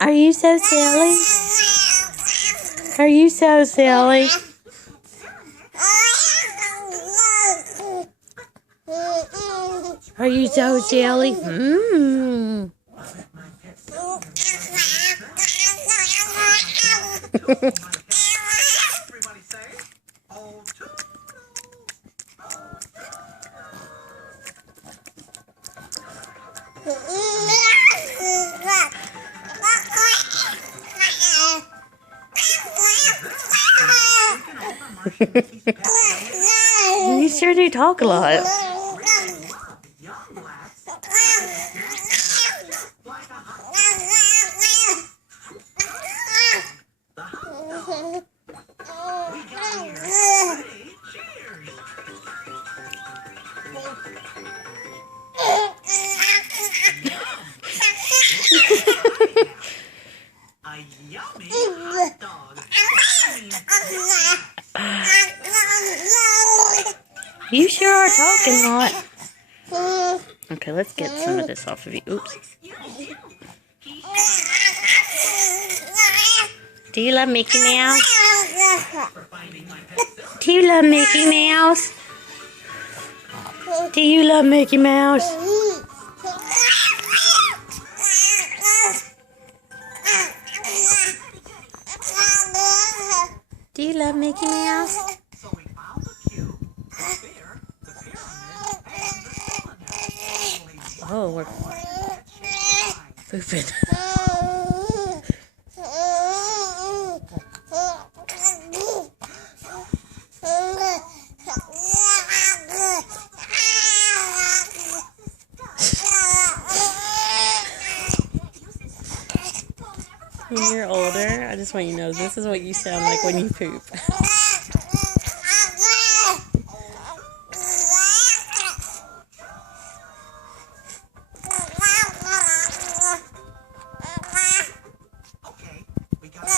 Are you so silly? Are you so silly? Are you so silly? You sure do talk a lot. A yummy hot dog. You sure are talking a lot. Okay, let's get some of this off of you. Oops. Do you love Mickey Mouse? Do you love Mickey Mouse? Do you love Mickey Mouse? Do you love Mickey Mouse? So we found the cube, the bear, the pyramid, and the cylinder. Oh, we're pooping. When you're older, I just want you to know this is what you sound like when you poop. Okay, we got